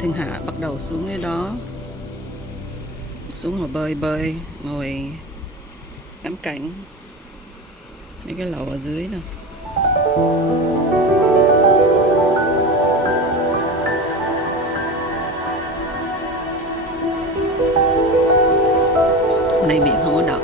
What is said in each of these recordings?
Thiên Hạ bắt đầu xuống cái đó, xuống ngồi bơi ngồi ngắm cảnh mấy cái lầu ở dưới nè. Này biển không có động.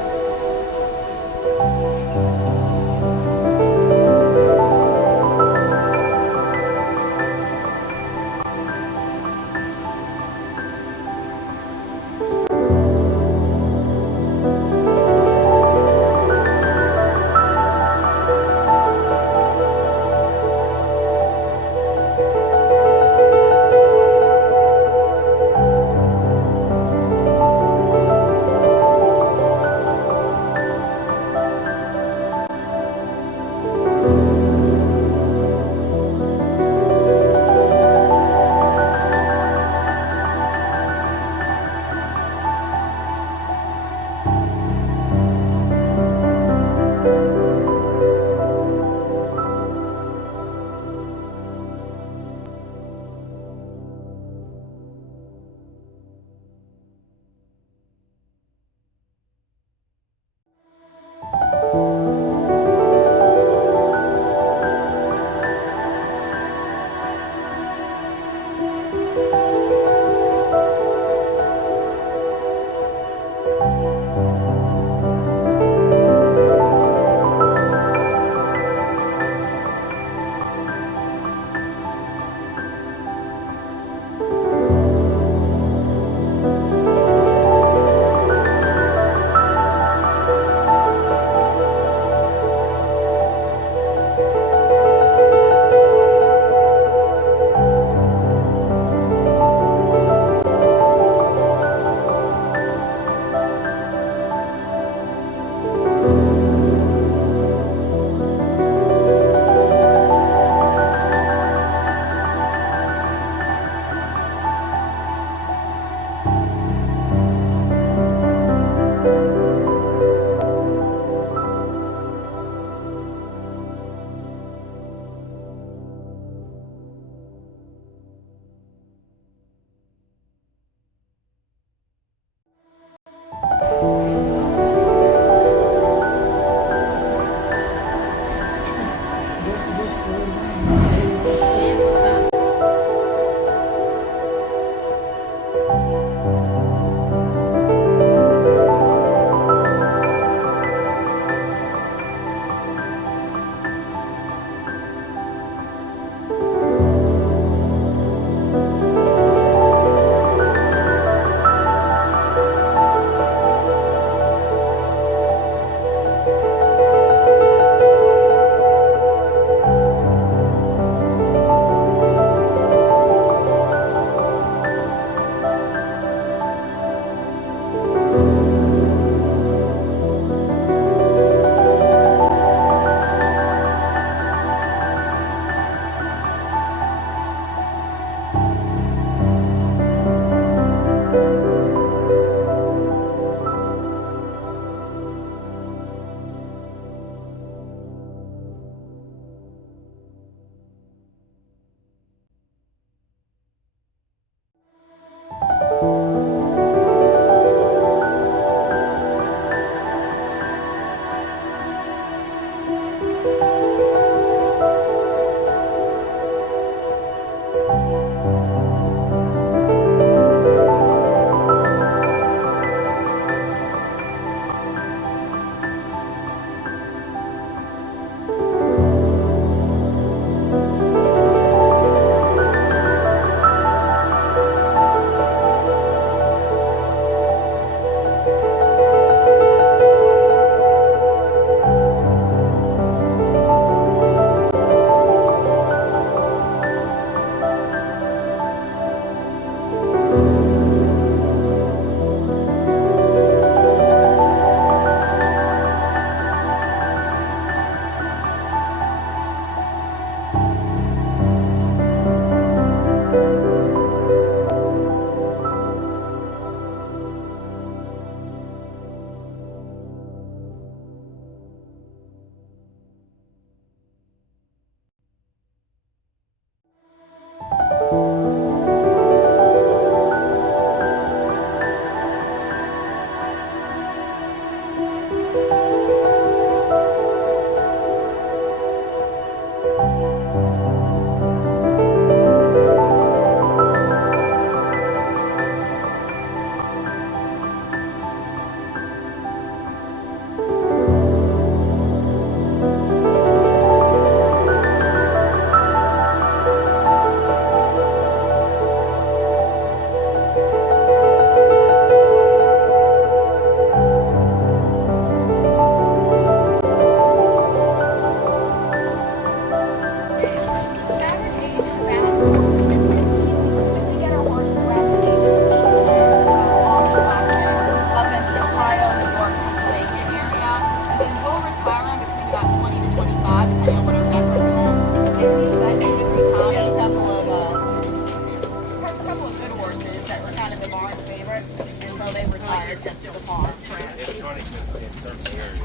they retired just to the farm. It's funny because in certain areas,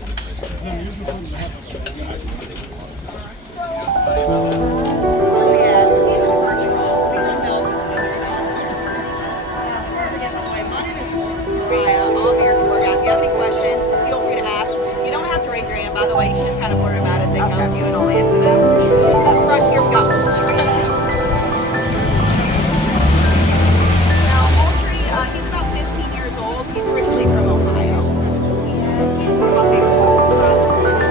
Oh yeah, so these are Portugal. So these are built in before I forget, by the way, my name is Mariah. I'll be your tour guide. If you have any questions, feel free to ask. You don't have to raise your hand, by the way. You can just kind of blurt them out as they come to you, and I'll answer them. Up front here, we got Moultrie. Now, Moultrie, he's about 15 years old. He's originally from Ohio. And he's one of my favorite horses around the city.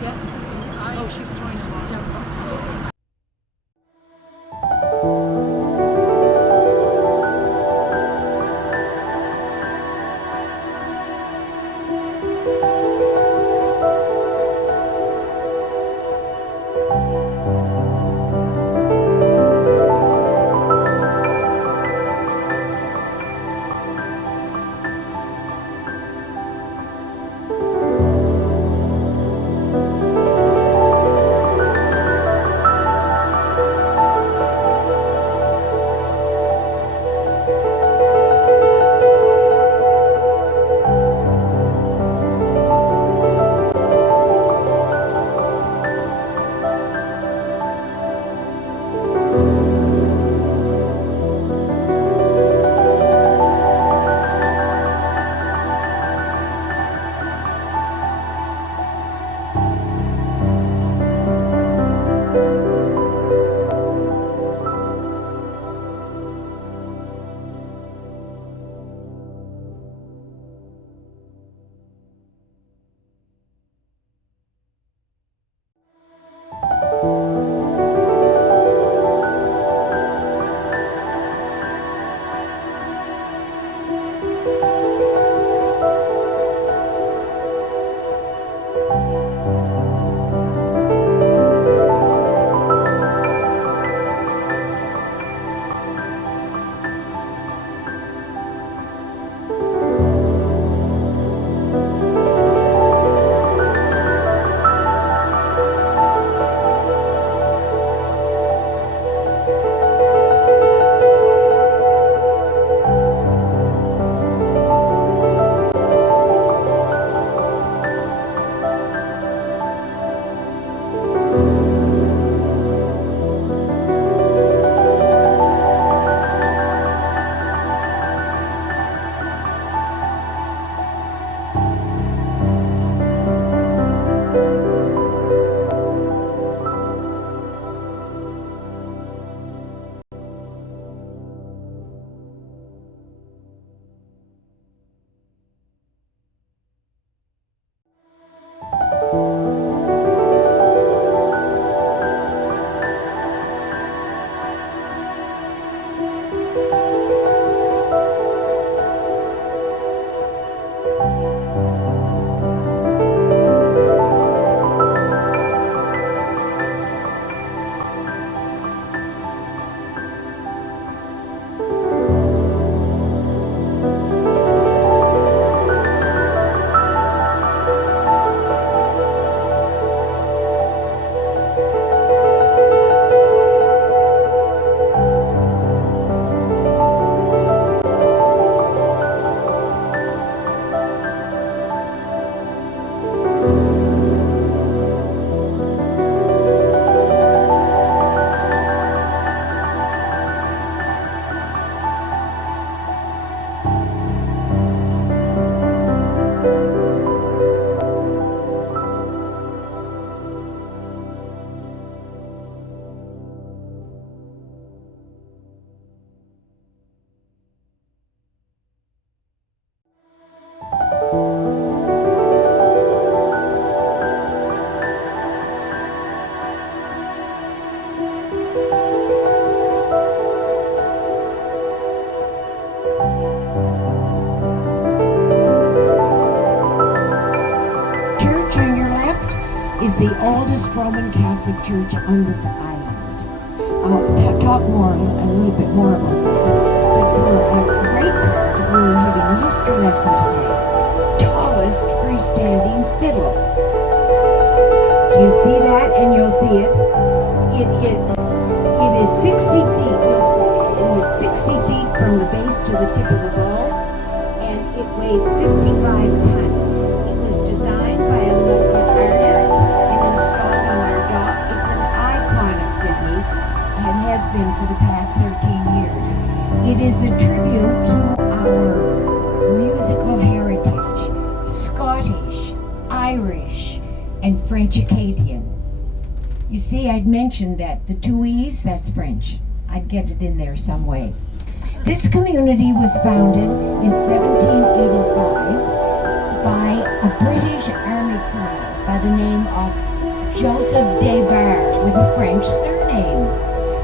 desperate. Oh, she's throwing a lot. is the oldest Roman Catholic church on this island. I'll talk more, a little bit more about that. But for a great part, we're having a history lesson today. Tallest freestanding fiddle. You see that, and you'll see it. It is 60 feet. You'll see it's 60 feet from the base to the tip of the bow, and it weighs 55 tons. It was designed by a local artist and installed on our dock. It's an icon of Sydney and has been for the past 13 years. It is a tribute to our musical heritage, Scottish, Irish, and French Acadian. You see, I'd mentioned that the two E's, that's French. I'd get it in there some way. This community was founded in 1785 by a British Army colonel by the name of Joseph Desbarres with a French surname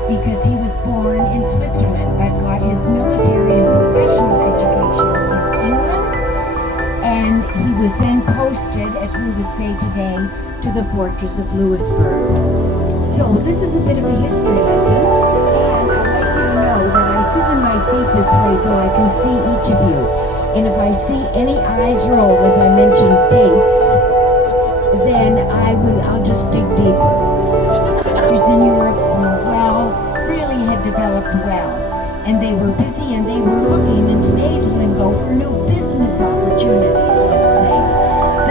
because he was born in Switzerland but got his military and professional education in England, and he was then posted, as we would say today, to the fortress of Louisbourg. So this is a bit of a history lesson, and I'd like you to know that I sit in my seat this way so I can see each of you. And if I see any eyes roll as I mention dates, then I'll just dig deeper. Countries in Europe were really had developed well, and they were busy and they were looking in today's lingo for new business opportunities, let's say.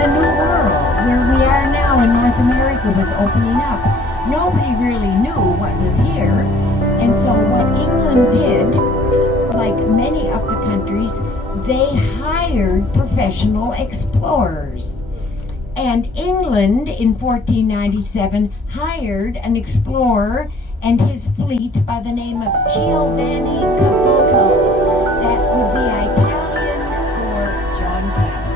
The New World, where we are now in North America, was opening up. Nobody really knew what was here, and so what England did, like many of the countries, they hired professional explorers. And England in 1497 hired an explorer and his fleet by the name of Giovanni Caboto. That would be Italian for John Cabot.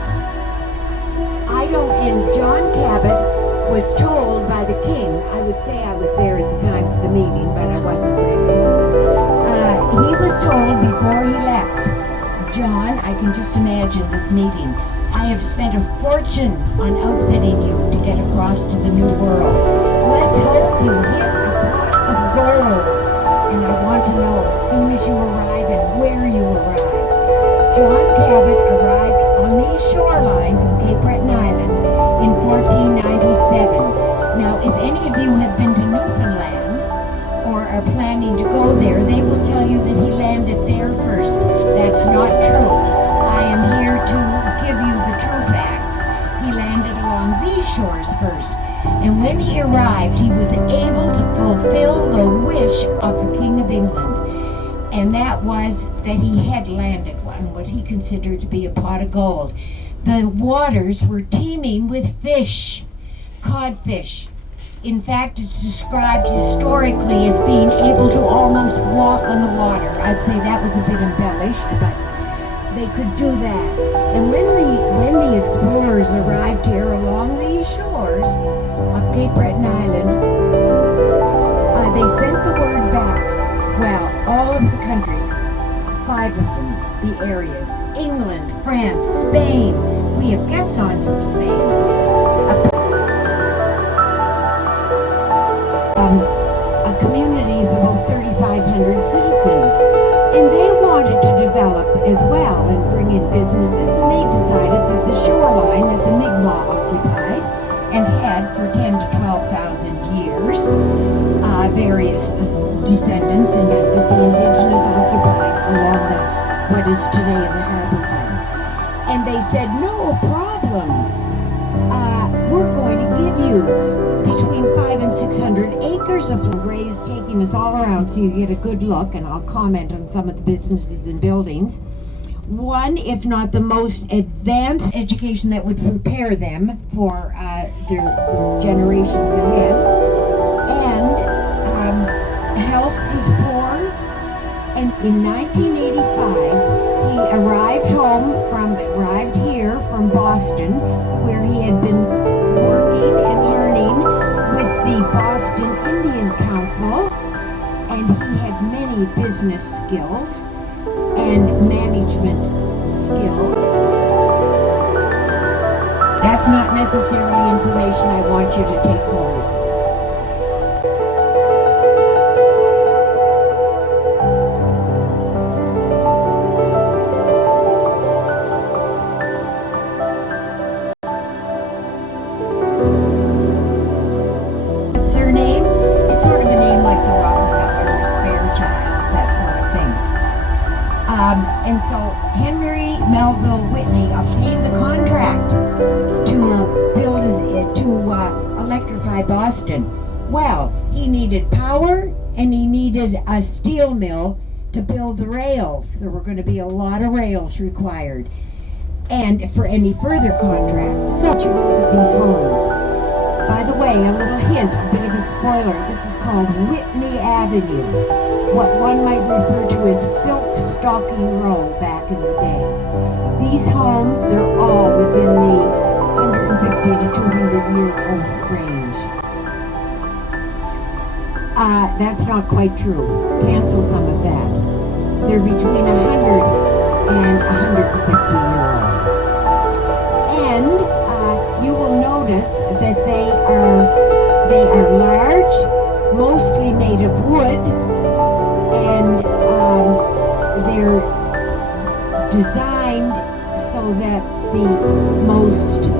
And John Cabot was told by the king, I would say I was there at the time of the meeting, but I wasn't really. He was told before he left, John, I can just imagine this meeting. I have spent a fortune on outfitting you to get across to the New World. Let's hope you hit a pot of gold. And I want to know as soon as you arrive and where you arrive. John Cabot arrived on these shorelines of Cape Breton Island in 1497. Now, if any of you have been to Newfoundland or are planning to go there, they will tell you that he landed there first. That's not true. I am here to give you the true facts. He landed along these shores first, and when he arrived, he was able to fulfill the wish of the King of England, and that was that he had landed on what he considered to be a pot of gold. The waters were teeming with fish, codfish. In fact, it's described historically as being able to almost walk on the water. I'd say that was a bit embellished, but they could do that. And when the explorers arrived here along these shores of Cape Breton Island, they sent the word back. Well, all of the countries, 5 of them, the areas, England, France, Spain. We have guests on from Spain. A community of about 3,500 citizens, and they wanted to develop as well and bring in businesses, and they decided that the shoreline that the Mi'kmaq occupied and had for 10 to 12,000 years, various descendants and the indigenous occupied along what is today the harbor line. And they said, no problems. We're going to give you between 500 and 600 acres of raised, taking us all around so you get a good look, and I'll comment on some of the businesses and buildings. One, if not the most advanced education that would prepare them for their generations ahead. And health is poor. And in 1985, he arrived here from Boston, where he had been working and learning with the Boston Indian Council, and he had many business skills and management skills. That's not necessarily information I want you to take home. What's her name? It's sort of a name like the Rockefellers, Fairchild, that sort of thing. And so Henry Melville Whitney obtained the contract to electrify Boston. Well, he needed power and he needed a steel mill to build the rails. There were going to be a lot of rails required. And for any further contracts. So you look at these homes. By the way, a little hint, a bit of a spoiler. This is called Whitney Avenue. What one might refer to as Silk Stocking Row back in the day. These homes are all within the 150 to 200 year old range. That's not quite true. Cancel some of that. They're between 100 and 150 euro. And you will notice that they are large, mostly made of wood, and they're designed so that the most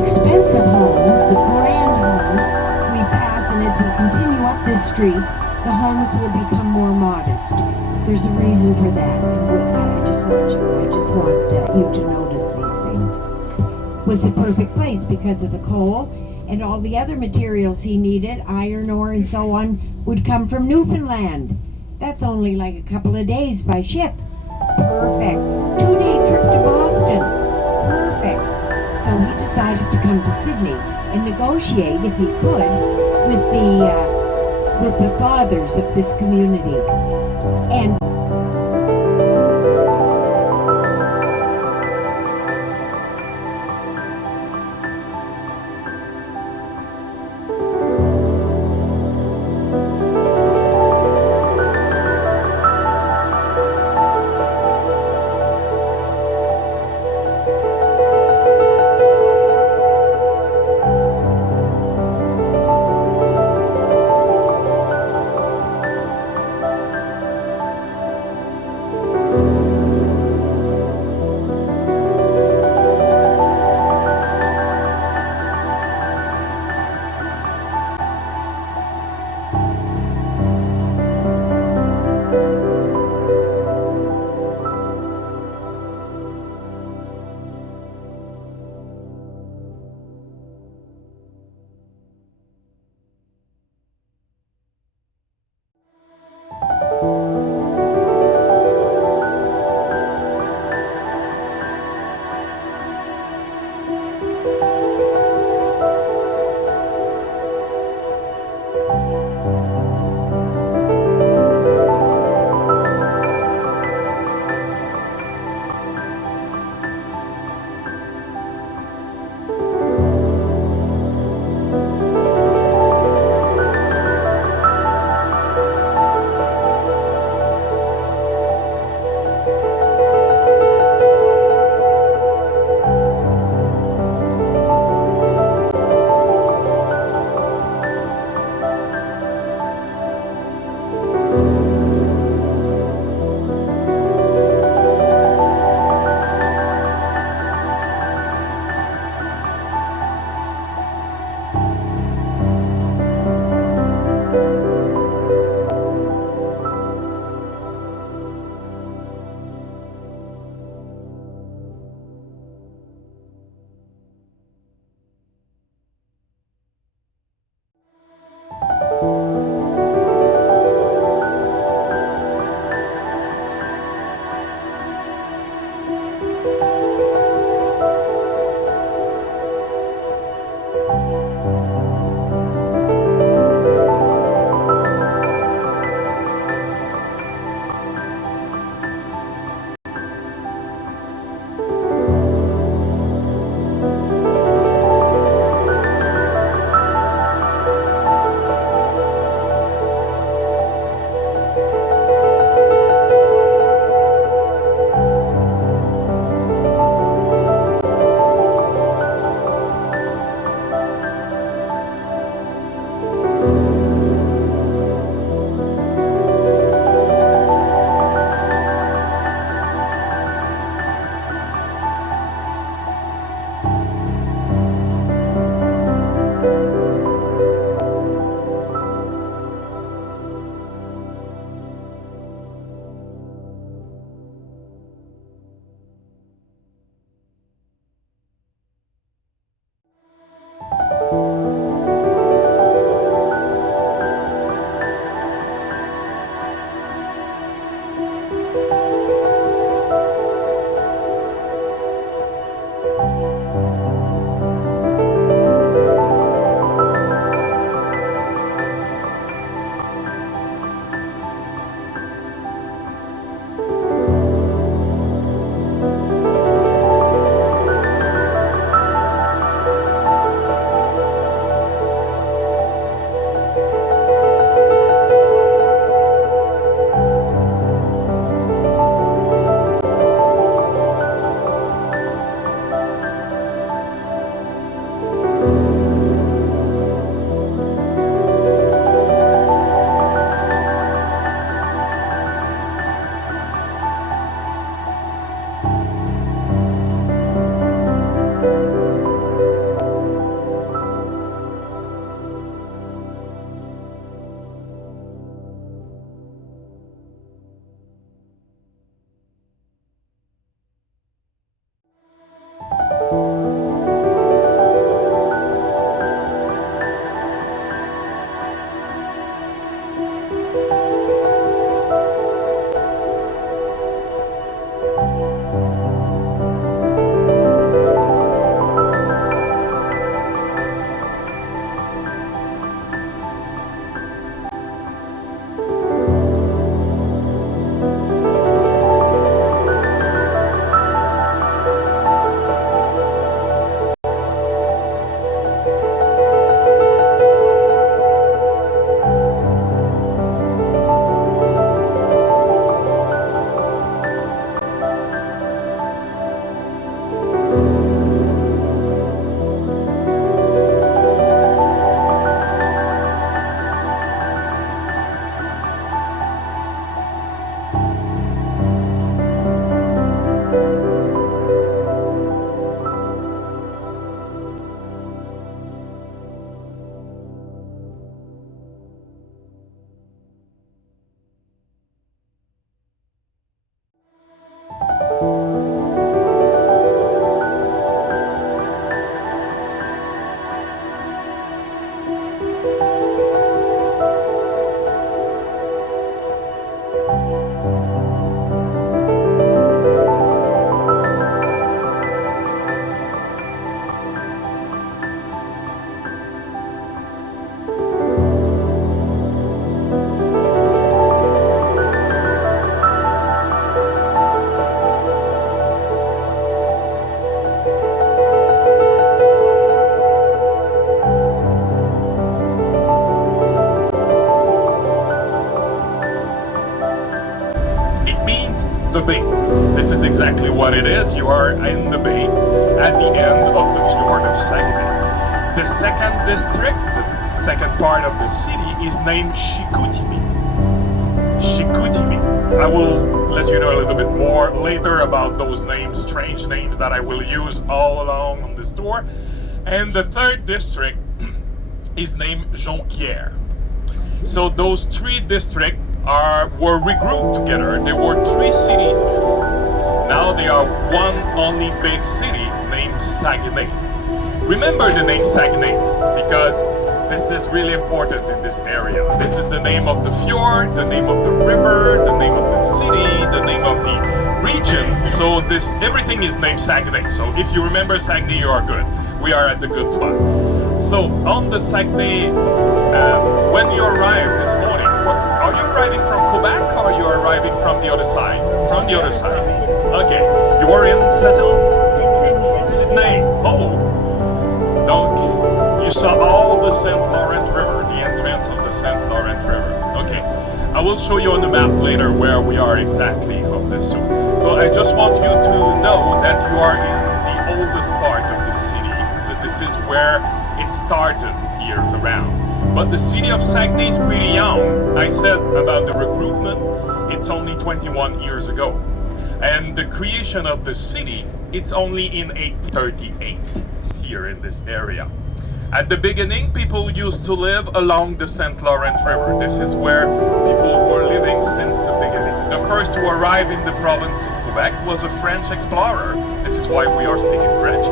expensive homes, the grand homes, we pass, and as we continue up this street, the homes will become more modest. There's a reason for that. I just want you to notice these things. Was the perfect place because of the coal and all the other materials he needed, iron ore and so on, would come from Newfoundland. That's only like a couple of days by ship. Perfect. 2-day trip to Boston. Perfect. So he decided to come to Sydney and negotiate, if he could, with the fathers of this community. And bay. This is exactly what it is. You are in the bay at the end of the fjord of Saguenay. The second district, the second part of the city, is named Chicoutimi. Chicoutimi. I will let you know a little bit more later about those names, strange names that I will use all along on this tour. And the third district is named Jonquière. So those three districts were regrouped together. There were three cities before. Now they are one only big city named Saguenay. Remember the name Saguenay because this is really important in this area. This is the name of the fjord, the name of the river, the name of the city, the name of the region. So everything is named Saguenay. So if you remember Saguenay, you are good. We are at the good spot. So on the Saguenay, when you arrive this morning, are you arriving from Quebec or are you arriving from the other side? From the other side. Okay. You are in Sydney. Oh. Donc, you saw all the St. Laurent River, the entrance of the St. Laurent River. Okay. I will show you on the map later where we are exactly on this. So I just want you to know that you are in the oldest part of the city. So this is where it started here around. But the city of Saguenay is pretty young. I said about the regroupment, it's only 21 years ago. And the creation of the city, it's only in 1838 here in this area. At the beginning, people used to live along the St. Laurent River. This is where people were living since the beginning. The first to arrive in the province of Quebec was a French explorer. This is why we are speaking French.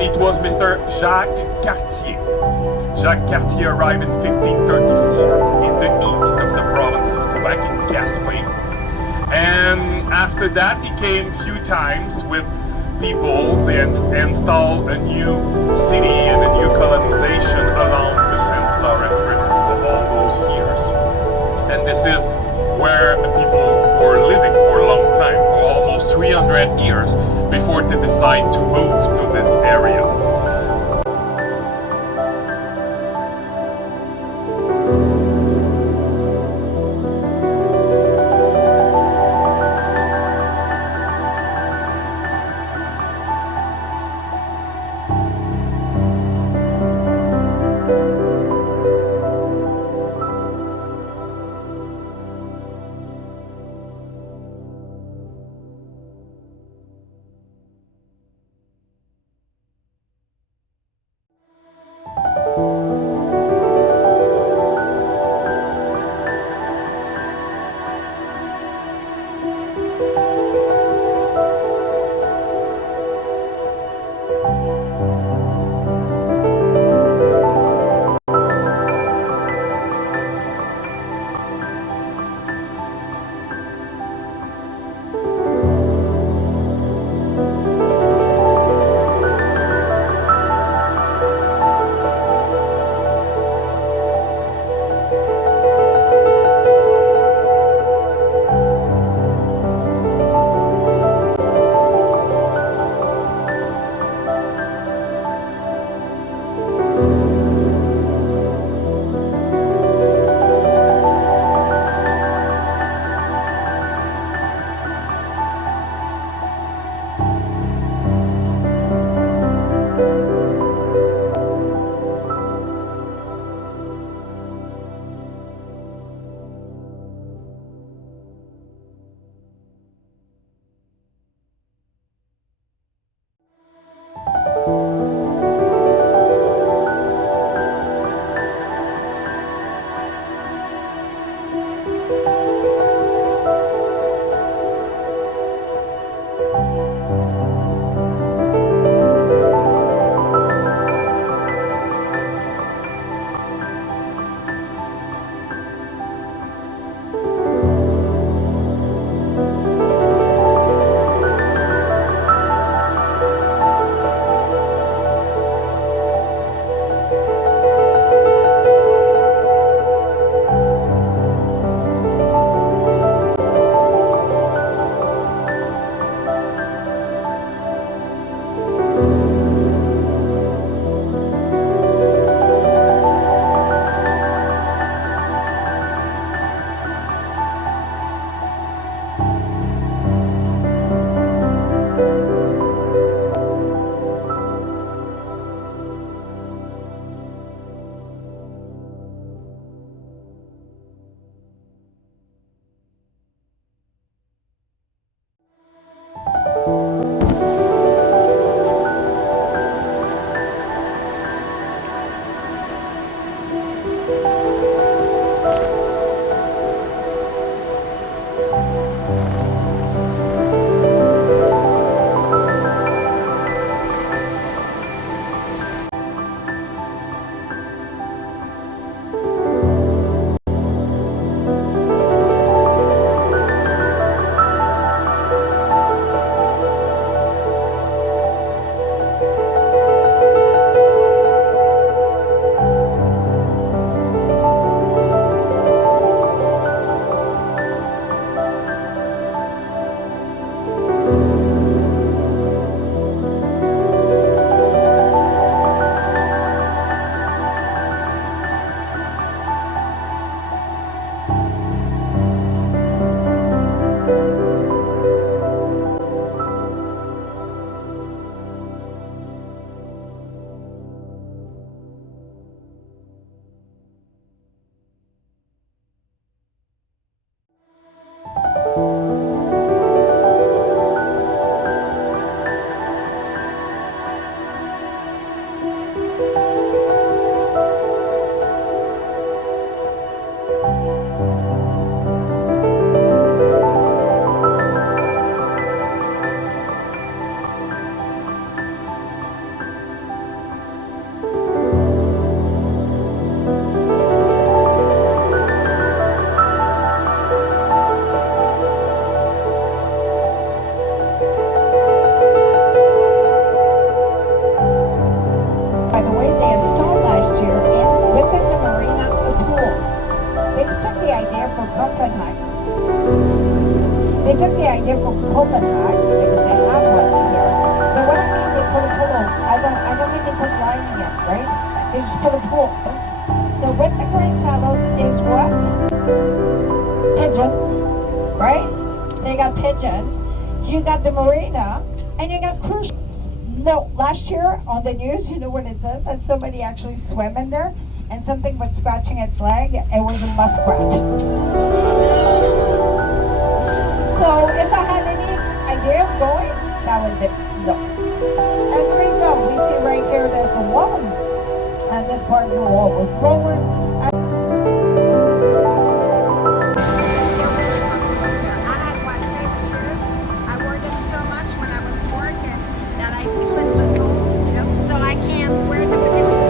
It was Mr. Jacques Cartier. Jacques Cartier arrived in 1534 in the east of the province of Quebec in Gaspé. And after that, he came a few times with peoples and installed a new city and a new colonization along the St. Laurent River for all those years. And this is where the people were living for a long time, for almost 300 years, before they decide to move to this area. By the way, they installed last year within the marina a pool. They took the idea for Copenhagen. They took the idea from Copenhagen because they have one here. So what I mean, they put a pool. I don't think they put lining in, right? They just put a pool. So with the grain silos is what? Pigeons, right? So you got pigeons, you got the marina, and you got cruise. No, last year on the news, you know what it says? That somebody actually swam in there and something was scratching its leg. It was a muskrat. So if I had any idea of going, that would be no. As we go, we see right here there's the wall. And this part of the wall was lowered. I had my favorite chairs. I wore them so much when I was working that I split my soul. So I can't wear them, but they were so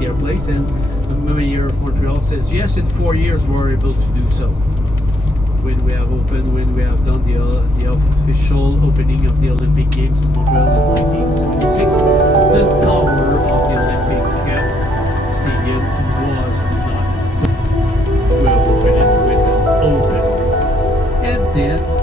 their place, and the mayor of Montreal says yes, in 4 years we're able to do so. When we have opened, when we have done the official opening of the Olympic Games in Montreal in 1976, the tower of the Olympic Stadium was not. We opened it with an open, and then